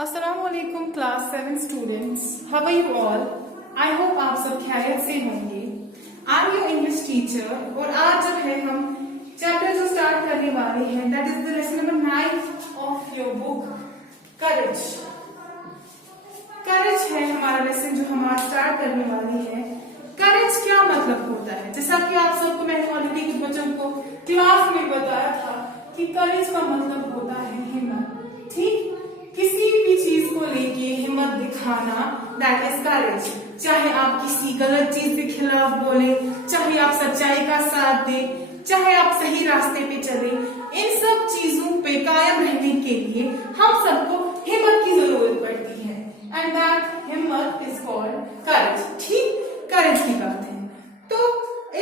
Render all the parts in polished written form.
अस्सलामुअलैकुम class 7 students, how are you all. I hope आप सब खैरियत से होंगे। I am your English teacher और आज जो है हम चैप्टर जो स्टार्ट करने वाले हैं that is the lesson number 9 of your book courage. Courage है हमारा लेसन जो हम आज स्टार्ट करने वाले हैं। करेज क्या मतलब होता है, जैसा कि आप सबको मैंने ऑलरेडी कुछ बच्चों को क्लास में बताया था कि करेज का मतलब होता है हिम्मत। ठीक, किसी भी चीज को लेके हिम्मत दिखाना दैट इज करेज। चाहे आप किसी गलत चीज के खिलाफ बोले, चाहे आप सच्चाई का साथ दे, चाहे आप सही रास्ते पे चले, इन सब चीजों पे कायम रहने के लिए हम सबको हिम्मत की जरूरत पड़ती है एंड दैट हिम्मत इज कॉल्ड करेज। ठीक, करेज की बात है। तो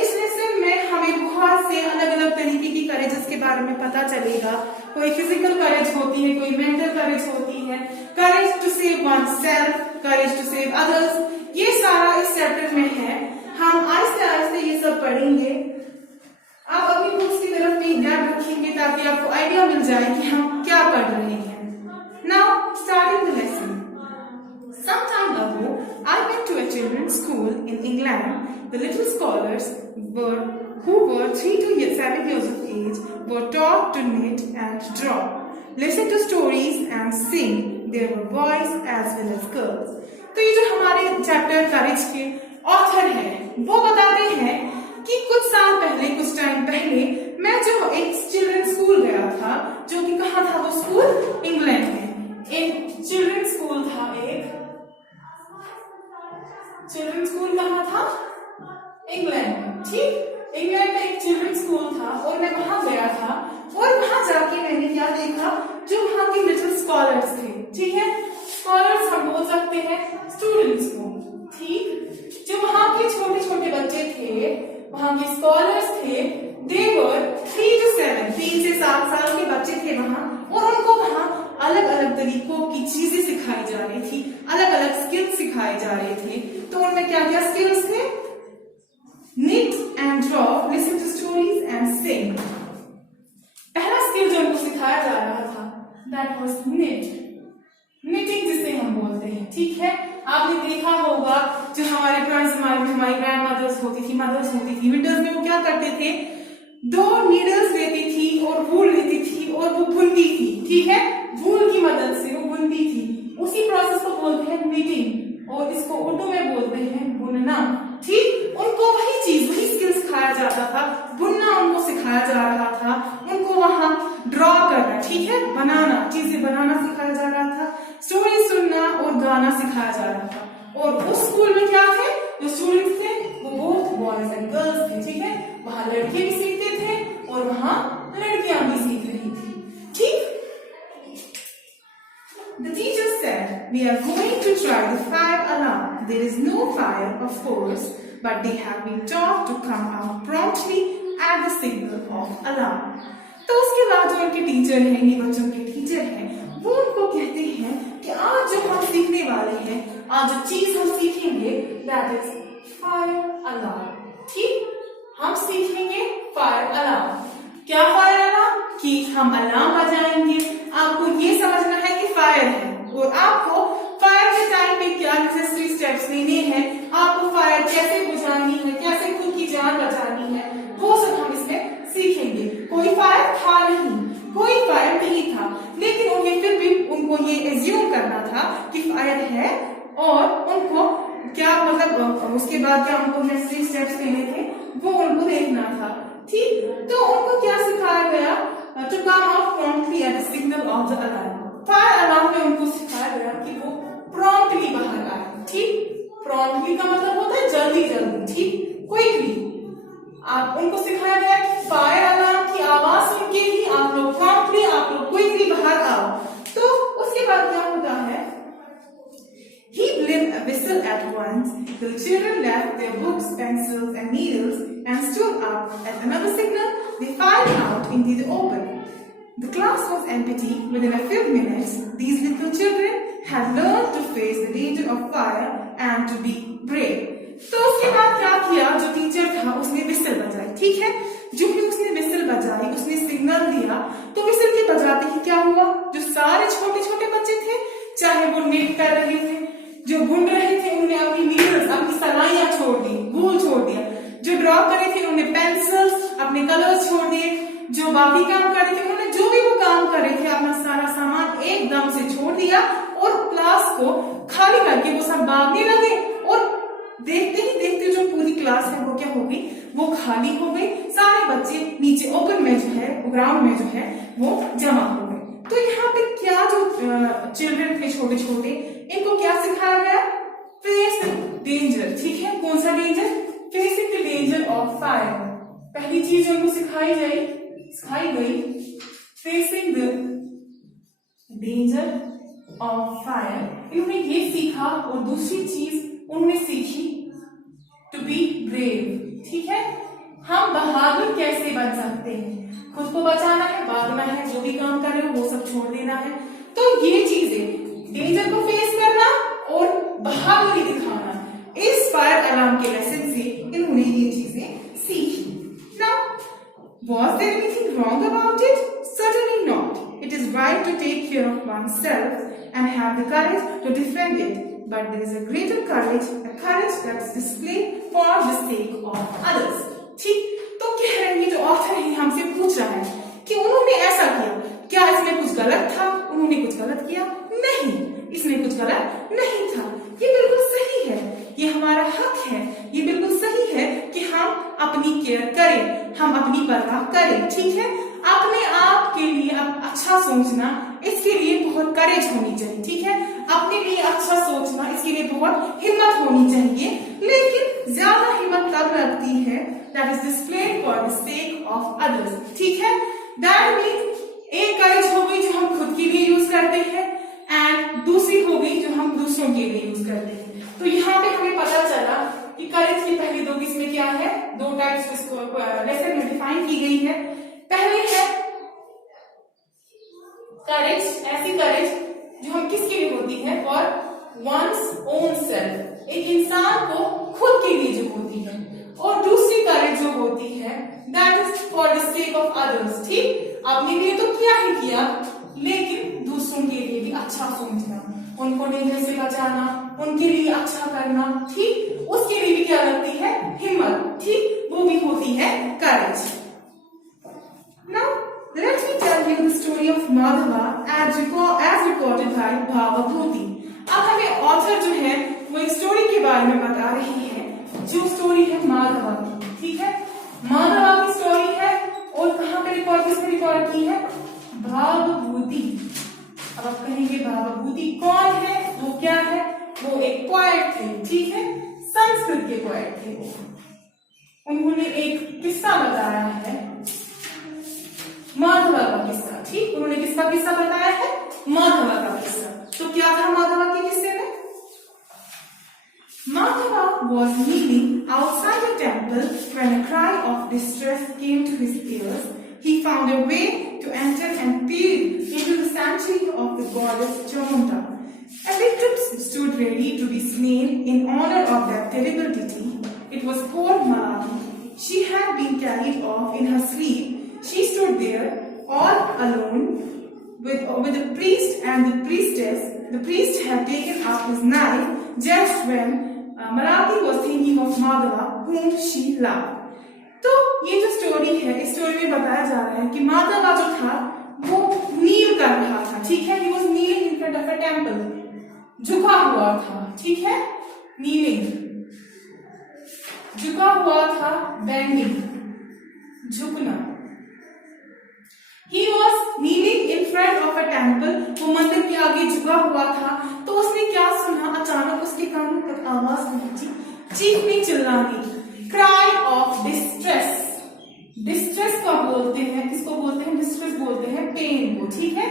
इस लेसन में हमें बहुत से अलग अलग तरीके की करेजेस के बारे में पता चलेगा। कोई फिजिकल करेज होती है, कोई मेंटल करेज होती है, courage to save oneself, courage to save others, ये सारा इस चैप्टर में है। हम आहिस्ते आहिस्ते ये सब पढ़ेंगे। आप अपनी बुक्स की तरफ भी ध्यान रखेंगे ताकि आपको आइडिया मिल जाए कि हम क्या पढ़ रहे हैं। Now starting the lesson. Some time ago, I went to a children's school in England. The little scholars who were 3 to 7 years of age were taught to knit and draw, listen to stories and sing. There were boys as well as girls. तो ये जो हमारे chapter करेज के author हैं वो बताते हैं कि कुछ साल पहले, कुछ टाइम पहले मैं जो एक चिल्ड्रन स्कूल गया था, जो कि कहाँ था वो स्कूल, इंग्लैंड में। एक चिल्ड्रन स्कूल था, एक चिल्ड्रन स्कूल कहाँ था, इंग्लैंड में। ठीक, इंग्लैंड में एक चिल्ड्रन स्कूल था और मैं वहां गया था और वहां जाके मैंने क्या देखा, जो वहां के लिटिल स्कॉलर्स थे। ठीक है, स्कॉलर्स हम बोल सकते हैं स्टूडेंट्स को। ठीक, जो वहां के छोटे छोटे बच्चे थे, वहां के स्कॉलर्स थे, दे वर 3 to 7, 3 से 7 साल के बच्चे थे वहां, और उनको वहां अलग अलग तरीकों की चीजें सिखाई जा रही थी, अलग अलग स्किल्स सिखाए जा रहे थे। तो उनमें क्या क्या स्किल्स थे, knit and draw, listen to stories and sing। पहला स्किल जो उनको सिखाया जा रहा था that was knit, knitting जिसे हम बोलते हैं। ठीक है, आपने देखा होगा जो हमारे पुराने जमाने में हमारी ग्रैंड मदर्स होती थी, मदर्स होती थी, विंटर्स में वो क्या करते थे, 2 नीडल्स लेती थी और वूल लेती थी और वो बुनती थी। ठीक है, वूल की मदद से वो बुनती थी। उसी प्रोसेस को बोलते हैं knitting और इसको उर्दू में बोलते हैं बुनना। ठीक, उनको वही चीज, वही स्किल सिखाया जाता था, बुनना उनको सिखाया जा रहा था, उनको वहां ड्रॉ करना, ठीक है, बनाना, चीजें बनाना सिखाया जा रहा था, स्टोरी सुनना और गाना सिखाया जा रहा था। और उस स्कूल में क्या थे, जो स्टूडेंट्स थे वो बोथ बॉयज एंड गर्ल्स थे। ठीक है, वहां लड़के भी सीखते थे और वहां लड़कियां भी सीख रही थी। ठीक, the teacher said, "We are going to try the fire alarm. There is no fire, of course, but they have been taught to come out promptly at the signal of alarm." तो उसके बाद जो उनके teacher हैं, ये बच्चों के teacher हैं, वो उनको कहते हैं कि आज जो हम सीखने वाले हैं, आज जो चीज हम सीखेंगे that is fire alarm। ठीक, हम सीखेंगे फायर अलार्म। क्या फायर अलार्म, कि हम अलार्म बजाएंगे। आपको ये समझना है कि फायर है और आपको फायर के टाइम पे क्या नेसेसरी स्टेप्स लेने हैं, आपको फायर कैसे बुझानी है, कैसे खुद की जान बचानी है, वो सब हम इसमें सीखेंगे। कोई फायर था नहीं, कोई फायर नहीं था, लेकिन उन्हें फिर भी उनको ये एज्यूम करना था कि फायर है और उनको क्या मतलब उसके बाद क्या उनको नेसेसरी स्टेप्स लेने थे वो उनको देखना था। ठीक, तो उनको क्या सिखाया गया, to come out promptly at the signal of the alarm. Fire alarm में उनको सिखाया गया कि वो प्रॉम्प्टली बाहर आए। ठीक, प्रॉम्प्टली का मतलब होता है जल्दी जल्दी। ठीक, क्विकली। आप उनको सिखाया गया कि फायर अलार्म की आवाज सुन के ही आप लोग प्रॉम्प्टली, आप लोग क्विकली बाहर आओ। तो उसके बाद क्या होता है, he blew a whistle at once. The children left their books, pencils and needles and stood up. At another signal, they filed out into the open. The class was empty within a few minutes. These little children had learned to face the danger of fire and to be brave. तो उसके बाद क्या किया, जो teacher था उसने whistle बजाई। ठीक है, जो भी उसने विसल बजाई, उसने सिग्नल दिया, तो विसल के बजाते ही क्या हुआ, जो सारे छोटे छोटे बच्चे थे चाहे वो निट कर रहे थे, जो बुन रहे थे उन्होंने अपनी नीडल्स, अपनी सलाइयां छोड़ दी, वूल छोड़ दिया, जो ड्रॉ कर रहे थे उन्होंने पेंसिल्स, अपने कलर्स छोड़ दिए, जो बाकी काम कर रहे थे उन्होंने जो भी वो काम कर रहे थे अपना सारा सामान एकदम से छोड़ दिया और क्लास को खाली करके वो सब भागने लगे। और देखते ही देखते जो पूरी क्लास है वो क्या हो गई, वो खाली हो गई। सारे बच्चे नीचे ओपन में जो है, ग्राउंड में जो है वो जमा हो गए। तो यहाँ पे क्या जो चिल्ड्रन थे छोटे छोटे, इनको क्या सिखाया गया? Face danger. ठीक है, कौन सा danger? Facing the danger of fire. पहली चीज उनको सिखाई गई facing the danger of fire. इन्होंने ये सीखा और दूसरी चीज उन्होंने सीखी टू बी ब्रेव। ठीक है, हम बहादुर कैसे बन सकते हैं? खुद को बचाना है, भागना है, जो भी काम कर रहे हो वो सब छोड़ देना है। तो ये चीजें, डेंजर को फेस करना और बहादुरी दिखाना, इस फायर अलार्म के लेसन से इन्होंने ये चीजें सीखी। Now, was there anything wrong about it? Certainly not. It is right to take care of oneself and have the courage to defend it. But there is a greater courage, a courage that is displayed for the sake of others. ठीक, तो कह रहे हैं, जो author है हमसे पूछ रहा है कि उन्होंने ऐसा किया, क्या इसमें कुछ गलत था? उन्होंने कुछ गलत किया? नहीं, इसमें कुछ गलत नहीं था। ये बिल्कुल सही है, ये हमारा हक है, ये बिल्कुल सही है कि हम अपनी केयर करें, हम अपनी परवाह करें। ठीक है, अपने आप के लिए अच्छा सोचना, इसके लिए बहुत करेज होनी चाहिए। ठीक है, अपने लिए अच्छा सोचना, इसके लिए बहुत हिम्मत होनी चाहिए। लेकिन ज्यादा हिम्मत तब लगती है that is displayed for the sake of others. ठीक है, that means एक करेज हो गई जो हम खुद के लिए यूज करते हैं एंड दूसरी हो गई जो हम दूसरों के लिए यूज करते हैं। तो यहाँ पे हमें पता चला कि करेज की पहली दो किस्में क्या है, दो टाइप्स इसको लेसन में डिफाइन की गई है। पहली है करेज, ऐसी करेज जो हम किसके लिए होती है? फॉर वंस ओन सेल्फ, एक इंसान को खुद के लिए जो होती है। और दूसरी करेज जो होती है that is for the sake of others. ठीक, अपने लिए तो क्या ही किया, लेकिन दूसरों के लिए भी अच्छा सोचना, उनको डेंजर से बचाना, उनके लिए अच्छा करना। ठीक, उसके लिए भी क्या लगती है? हिम्मत। ठीक, वो भी होती है करेज। Now, let me tell you the story of Madhava as recorded by Bhavabhuti. अब हमें ऑथर जो है वो एक स्टोरी के बारे में बता रही है, जो स्टोरी है माधवा की। ठीक है, माधवा की स्टोरी है और कहाँ पे रिकॉर्ड, किसने रिकॉर्ड की है? भावभूति। अब आप कहेंगे भावभूति कौन है, वो क्या है? वो एक पोएट थे। ठीक है, संस्कृत के पोएट थे वो। उन्होंने एक किस्सा बताया है, माधवा का किस्सा। ठीक, उन्होंने किसका किस्सा बताया है? माधवा का किस्सा। तो क्या था माधवा के किस्से में? Madhava was kneeling outside the temple when a cry of distress came to his ears. He found a way to enter and peered into the sanctuary of the goddess Chamunda. A victim stood ready to be slain in honor of that terrible deity. It was poor Malati. She had been carried off in her sleep. She stood there all alone with the priest and the priestess. The priest had taken up his knife just when Malati was thinking of Madhava, whom she loved. तो ये जो story है, इस story में बताया जा रहा है कि माधवा जो था वो नील कर रहा था। ठीक है, he was kneeling in front of a temple, झुका हुआ था। ठीक है, kneeling, झुका हुआ था, bending, झुकना। He was kneeling in front of a temple, वो मंदिर के आगे झुका हुआ था। तो उसने क्या सुना? अचानक उसके कानों तक आवाज पहुंची, चीखने चिल्लाने की, क्राई ऑफ डिस्ट्रेस। डिस्ट्रेस को बोलते हैं, किसको बोलते हैं? डिस्ट्रेस बोलते हैं पेन को। ठीक है,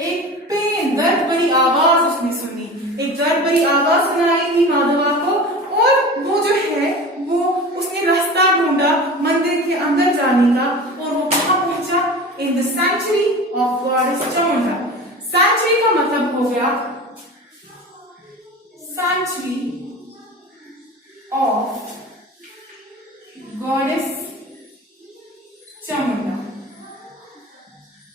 एक पेन, दर्द भरी आवाज उसने सुनी, एक दर्द भरी आवाज सुनाई थी माधवा को। और वो जो है वो उसने रास्ता ढूंढा मंदिर के अंदर जाने का, और वो कहाँ पहुंचा? In the sanctuary of goddess Chamunda. Sanctuary का मतलब हो गया sanctuary of goddess Chamunda.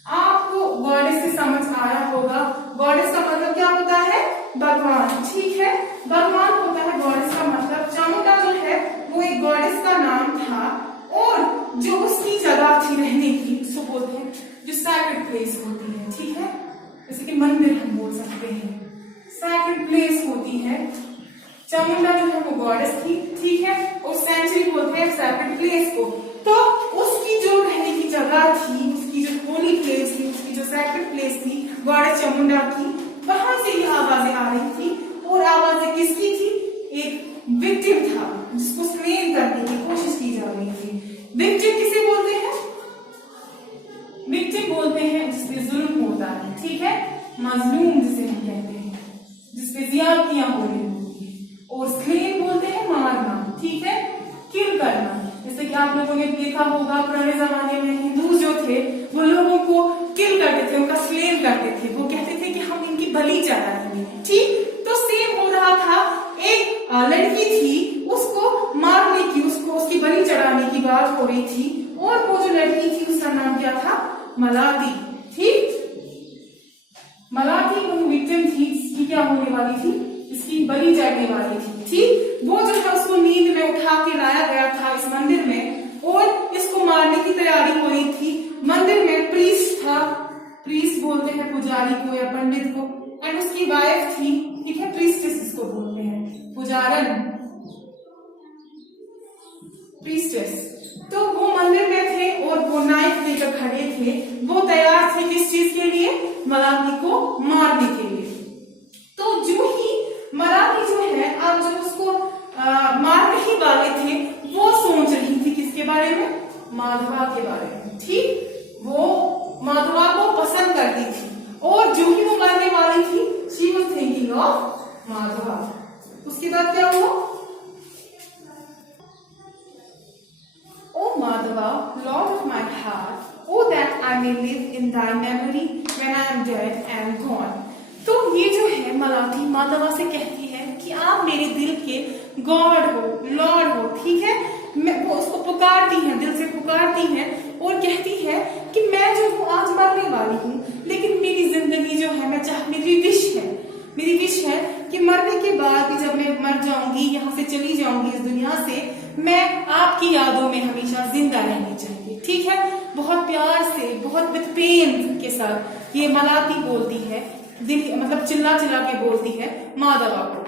आपको goddess से समझ आया होगा। goddess का मतलब क्या होता है? भगवान, ठीक है। भगवान होता है गॉडेस का मतलब, चामुंडा जो है वो एक गॉडेस का नाम था, और जो उसकी जगह थी रहने की उसको बोलते हैं जो सैक्रेड प्लेस होती है, ठीक है। जैसे कि मंदिर हम बोल सकते हैं, सैक्रेड प्लेस होती है। चामुंडा जो है वो गॉडेस थी, ठीक है, और सेंचुरी बोलते हैं सैक्रेड प्लेस को। तो उसकी जो रहने की जगह थी, उसकी जो होली प्लेस थी, उसकी जो सैक्रेड प्लेस थी गॉडेस चामुंडा की, वहां से ये आवाजें आ रही थी। और आवाजें किसकी थी? एक विक्टिम था जिसको स्लेन करने की कोशिश की जा रही थी। विक्टिम किसे बोलते हैं? विक्टिम बोलते हैं जिसपे जुल्म होता है, ठीक है, मजलूम जिसे हम कहते हैं, जिसपे ज्यादतियां हो रही होती है। और स्लेन बोलते हैं मारना, ठीक है, किल करना। जैसे कि आप लोगों ने देखा होगा पुराने जमाने में हिंदू जो थे वो लोगों को किल करते थे, उनका स्लेन करते थे, वो कहते थे कि हम इनकी बलि चढ़ाएंगे, ठीक। तो सेम हो रहा था, एक लड़की थी, उसको मारने की, उसको उसकी बलि चढ़ाने की बात हो रही थी, और वो जो लड़की थी उसका नाम क्या था? मलाती, ठीक। मलाती वो विक्टिम थी जिसकी क्या होने वाली थी? इसकी बलि चढ़ने वाली थी, ठीक। वो जो है उसको नींद में उठा के लाया गया था इस मंदिर में, और इसको मारने की तैयारी हो रही थी। मंदिर में प्रीस्ट था, प्रीस्ट बोलते हैं पुजारी को या पंडित को, एंड उसकी वाइफ थी, ठीक है, प्रीस्टेस इसको बोलते हैं, पुजारन, प्रीस्टेस। तो वो मंदिर में थे और वो नाइफ लेकर खड़े थे, वो तैयार थे किस चीज के लिए? मलाती को मारने के लिए। तो जो ही मलाती जो है, आप जो उसको मारने ही वाले थे, वो सोच रही थी किसके बारे में? माधवा के बारे में, ठीक। वो माधवा को पसंद करती थी, और जो ही वो मरने वाली थी, she was thinking of Madhava. उसके बाद क्या हुआ? O Madhava, Lord of my heart, oh that I may live in thy memory when I am dead and gone. तो ये जो है मलाती माधवा से कहती है कि आप मेरे दिल के गॉड हो, लॉर्ड हो, ठीक है। वो उसको पुकारती है, दिल से पुकारती है, और कहती है कि मैं जो हूँ आज मरने वाली हूँ, लेकिन मेरी जिंदगी जो है, मेरी विश है कि मरने के बाद भी जब मैं मर जाऊंगी, यहाँ से चली जाऊंगी इस दुनिया से, मैं आपकी यादों में हमेशा जिंदा रहनी चाहिए, ठीक है। बहुत प्यार से, बहुत विद पेन के साथ ये मलाती बोलती है, दिल मतलब चिल्ला चिल्ला के बोलती है माधवा को।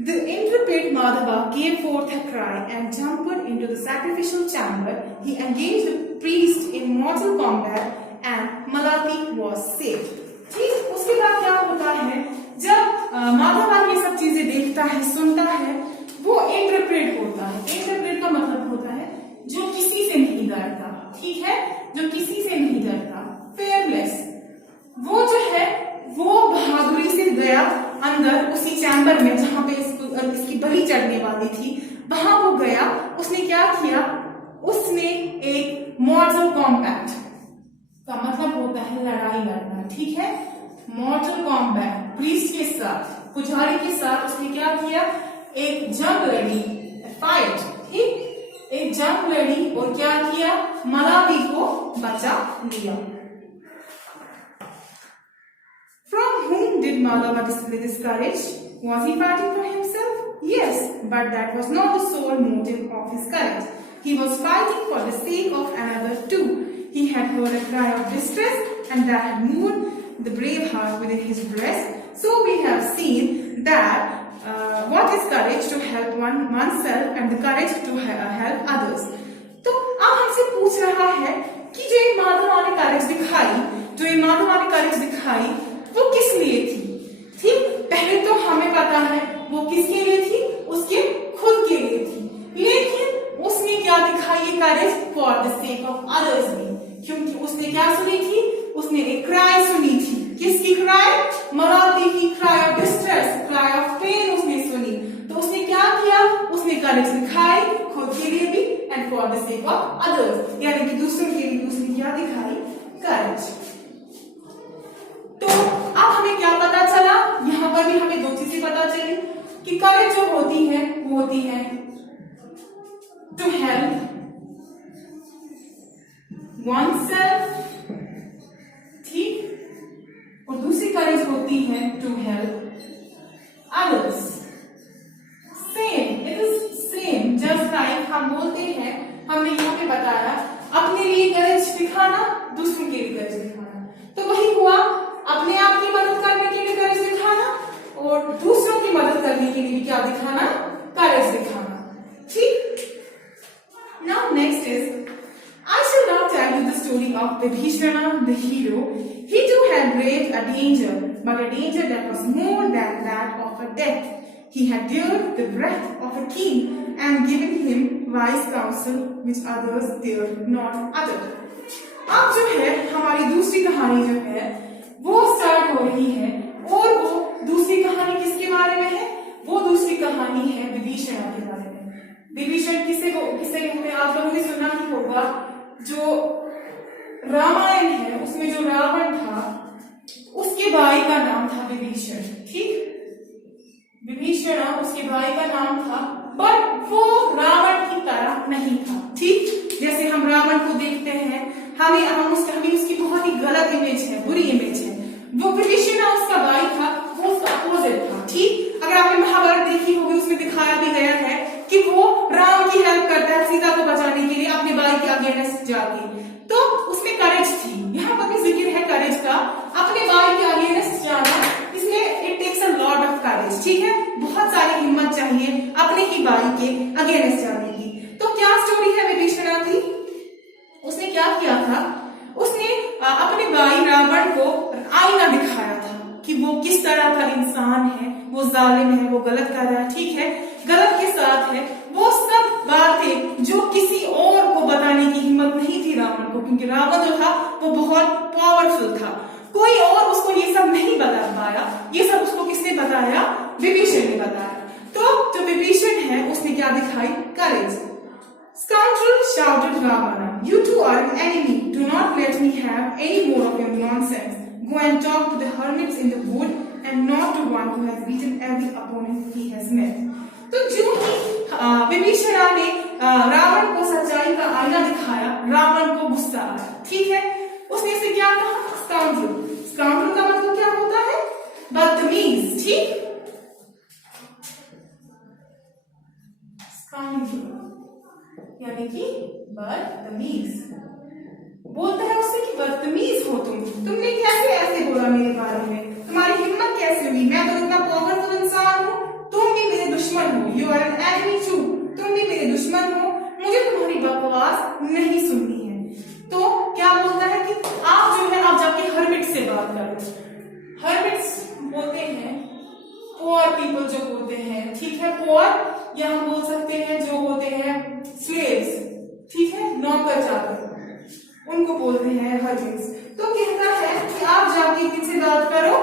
The intrepid Madhava gave forth a cry and jumped into the sacrificial chamber. He engaged the priest in mortal combat and Malati was saved. ठीक, उसके बाद क्या होता है? जब माधवा ये सब चीजें देखता है, सुनता है, वो इंटरप्रेट होता है। इंटरप्रेट का मतलब होता है जो किसी से नहीं डरता, ठीक है, जो किसी से नहीं डरता, फेयरलेस। वो जो है वो बहादुरी से गया अंदर उसी चैम्बर में जहां पे इसकी बलि चढ़ने वाली थी, वहां वो गया। उसने क्या किया? उसने एक मॉर्टल कॉम्बैट का मतलब होता है लड़ाई लड़ना, ठीक है। मॉर्टल कॉम्बैट प्रीस्ट के साथ, पुजारी के साथ उसने क्या किया? एक जंग लड़ी, फाइट, ठीक, एक जंग लड़ी, और क्या किया? मलावी को बचा लिया। From whom did Madhava display this courage? Was he fighting for himself? Yes, but that was not the sole motive of his courage. He was fighting for the sake of another too. He had heard a cry of distress, and that had moved the brave heart within his breast. So we have seen that what is courage to help oneself and the courage to help others. तो अब हमसे पूछ रहा है कि जो ये माधवा ने करेज दिखाई, वो किस लिए थी? ठीक, पहले तो हमें पता है वो किसके लिए थी, उसके खुद के लिए थी, लेकिन उसने क्या दिखाई ये courage? For the sake of others भी, क्योंकि उसने क्या सुनी थी? उसने एक क्राई सुनी थी। किसकी क्राई? मलाती की cry of distress, cry of pain उसने सुनी। तो उसने क्या किया? उसने करेज दिखाई खुद के लिए भी and for the sake of others, यानी कि दूसरों के लिए उसने क्या दिखाई? करेज। तो अब हमें क्या पता चला? यहाँ पर भी हमें दो चीजें पता चली कि करेज जो होती है वो होती है टू हेल्प oneself, ठीक, और दूसरी करेज होती है to help the hero, he too had braved a danger, but a danger that was more than that of a death. He had dared the breath of a king and given him wise counsel which others dared not utter. अब जो है हमारी दूसरी कहानी जो है वो start हो रही है, और वो दूसरी कहानी किसके बारे में है? वो दूसरी कहानी है विभीषण के बारे में। विभीषण किसे कहते हैं? आप लोगों ने सुना ही होगा, जो रामायण है उसमें जो रावण था उसके भाई का नाम था विभीषण। ठीक, विभीषण उसके भाई का नाम था, बट वो रावण की तरह नहीं था। ठीक, जैसे हम रावण को देखते हैं, हमें उसकी बहुत ही गलत इमेज है, बुरी इमेज है। वो विभीषण उसका भाई था, वो उसका अपोजिट था। ठीक, अगर आपने महाभारत देखी होगी उसमें दिखाया भी गया है कि वो राम की हेल्प करता है सीता को बचाने के लिए अपने भाई के अगेंस्ट जाके, तो उसमें करेज थी। यहाँ पर भी जिक्र है करेज का, अपने भाई के अगेंस्ट जाना, इसमें it takes a lot of courage. ठीक है, बहुत सारी हिम्मत चाहिए अपने ही भाई के अगेंस्ट जाने की। तो क्या स्टोरी है विभीषण की? उसने क्या किया था? उसने अपने भाई रावण को आईना दिखाया था कि वो किस तरह का इंसान है, वो जालिम है, वो गलत कर रहा है। ठीक है, गलत के साथ है, वो सब बातें जो किसी और को बताने की हिम्मत नहीं थी रावण को, क्योंकि रावण जो था वो बहुत पावरफुल था, कोई और उसको ये सब नहीं बता पाया। ये सब उसको किसने बताया? विभीषण ने बताया। तो जो विभीषण है उसने क्या दिखाई? करेज। Scoundrel, shouted Ravana, you two are an enemy. Do not let me have any more of your nonsense. Go and talk to the hermits in the wood and not to one who has beaten every opponent he has met. तो जो ही विभीषण ने रावण को सच्चाई का आईना दिखाया, रावण को गुस्सा आया। ठीक है, उसने इसे क्या कहा? स्काउंड्रल। स्काउंड्रल का मतलब क्या होता है? बदतमीज। ठीक, स्काउंड्रल यानी कि बदतमीज। बोलता है उससे कि बदतमीज हो तुमने कैसे ऐसे बोला मेरे बारे में, तुम्हारी हिम्मत कैसे हुई? मैं तो इतना पावरफुल इंसान हूँ, तुम भी मेरे दुश्मन हो। You are an enemy too, तुम भी मेरे दुश्मन हो, मुझे तुम्हारी बकवास नहीं सुननी है। तो क्या बोलता है कि आप जो है आप जाके हर्मिट से बात करो। हर्मिट्स बोलते हैं पुअर पीपल जो होते हैं। ठीक है, पुअर या हम बोल सकते हैं जो होते हैं स्लेव्स। ठीक है, नौकर चाकर, उनको बोलते हैं हर्मिट्स। तो कहता है कि आप जाके किनसे बात करो?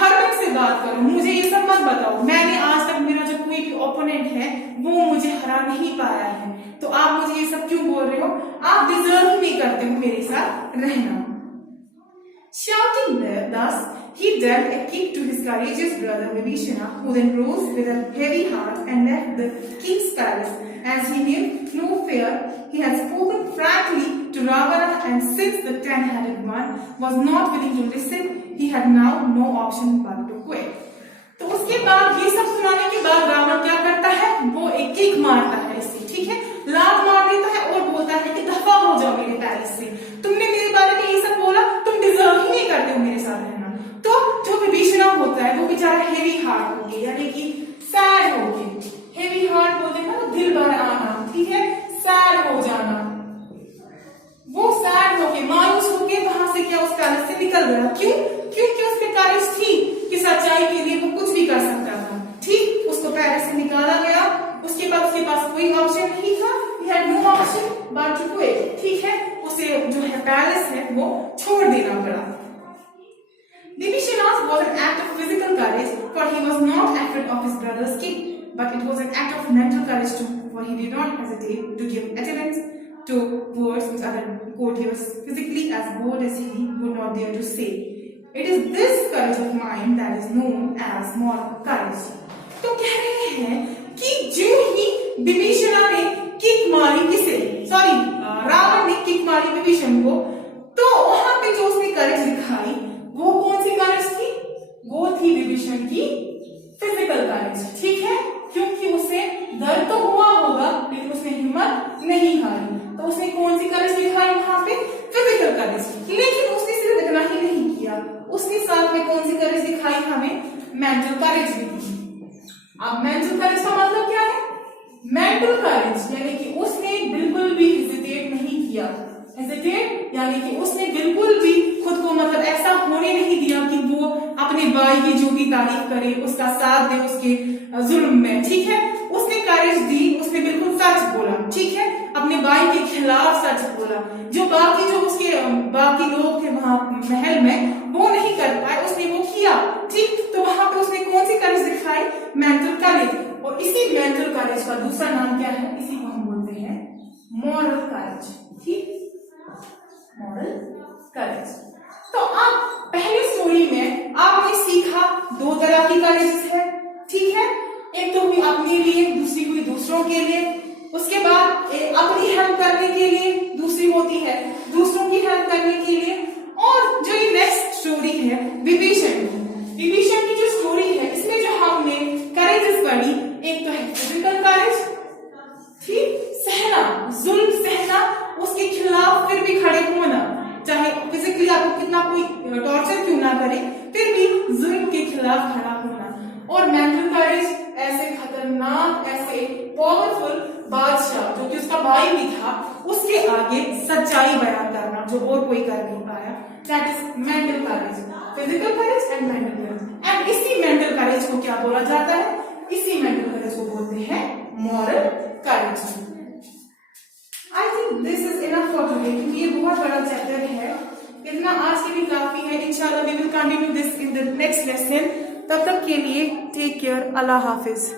हर्मिट से बात करो, मुझे ये सब मत बताओ। मैंने आज तक मेरा जो कोई भी ओपोनेंट है वो मुझे हरा नहीं पाया है, तो आप मुझे ये सब क्यों बोल रहे हो? आप डिजर्व ही नहीं करते हो मेरे साथ रहना। Shouting thus, he dealt a kick to his courageous brother Vibhishana, who then rose with a heavy heart and left the king's palace. As he knew no fear, he had spoken frankly to Ravana, and since the ten-headed one was not willing to listen, he had now no option but to quit. तो उसके बाद ये सब सुनाने के बाद रावण क्या करता है? वो एक किक मारता है इसे। ठीक है, लात मार देता है और बोलता है कि दफा हो जाओ मेरे पैलेस से, तुमने मेरे बारे में ये सब बोला, तुम डिजर्व ही नहीं करते हो मेरे साथ रहना। तो जो विभीषण होता है वो बेचारा हेवी हार्ट हो गया, यानी कि सैड हो गया। हेवी हार्ट बोलते हैं ना, दिल भर आना। ठीक है, सैड हो जाना। वो सैड हो गए, मायूस हो गए, वहां से क्या उस पैलेस से निकल गया। क्यों? क्योंकि उसके करेज थी कि सच्चाई के लिए वो कुछ भी कर सकता था। ठीक, उसको पैलेस से निकाला गया, उसके पास कोई ऑप्शन नहीं था। He had no option but to quit. ठीक है, उसे जो है पैलेस है वो छोड़ देना पड़ा। Vibhishana's was an act of physical courage, for he was not afraid of his brother's kick, but it was an act of mental courage too, for he did not hesitate to give utterance to words which other courtiers, physically as bold as he, would not dare to say. It is this courage of mind that is known as moral courage. तो कह रहे हैं कि जो ही विभीषण ने kick मारी, किसे? Sorry, Ravan ने किक मारी विभीषण को, तो वहां पे जो उसने करेज दिखाई वो कौन सी करेज थी? वो थी विभीषण की फिजिकल करेज। ठीक है, क्योंकि उसे दर्द तो हुआ होगा लेकिन उसने हिम्मत नहीं हारी, तो उसने कौन सी करेज दिखाई वहां पे? फिजिकल करेज। लेकिन उसने सिर्फ इतना ही नहीं किया, उसने साथ में कौन सी करेज दिखाई? हमें मेंटल करेज भी दी। अब मेंटल करेज का मतलब क्या है? मेंटल करेज यानी कि उसने बिल्कुल भी हेजिटेट नहीं किया हेजिटेट यानी कि उसने बिल्कुल भी खुद को मतलब ऐसा होने नहीं दिया कि वो अपने भाई की जो भी तारीफ करे, उसका साथ दे उसके जुल्म में, ठीक है। उसने करेज दी, उसने बिल्कुल सच बोला, ठीक है, अपने भाई के खिलाफ सच बोला। जो उसके बाकी लोग थे वहां महल में वो नहीं कर पाए, उसने वो किया, ठीक। तो वहां पे उसने कौन सी करेज दिखाई? मेंटल करेज। और इसी मेंटल करेज का दूसरा नाम क्या है? इसी को हम बोलते हैं मॉरल करेज, ठीक, मॉरल करेज। तो अब पहली स्टोरी में आपने सीखा दो तरह की करेज है, ठीक है। एक तो हुई अपने लिए, दूसरी हुई दूसरों के लिए। उसके बाद अपनी हेल्प करने के लिए, दूसरी होती है दूसरों की हेल्प करने के लिए। और जो ये नेक्स्ट स्टोरी है विभीषण की जो स्टोरी है, इसमें जो हमने करेजेस पढ़ी, एक तो है फिजिकल करेज, ठीक, सहना, जुल्म सहना, उसके खिलाफ फिर भी खड़े होना, चाहे फिजिकली आपको कितना कोई टॉर्चर क्यों ना करे, फिर भी जुल्म के खिलाफ खड़ा होना। और मेंटल करेज, ऐसे खतरनाक, ऐसे पावरफुल बादशाह जो कि उसका भाई भी था, उसके आगे सच्चाई बयान करना जो और कोई कर नहीं पाया। That is mental courage, physical courage and mental courage. And इसी मेंटल करेज को क्या बोला जाता है? इसी मेंटल करेज को बोलते हैं moral courage. I think this is enough for today, क्योंकि ये बहुत बड़ा चैप्टर है, इतना आज के लिए काफी है। इंशाल्लाह we will continue this in the next lesson. तब तक के लिए टेक केयर, अल्लाह हाफिज।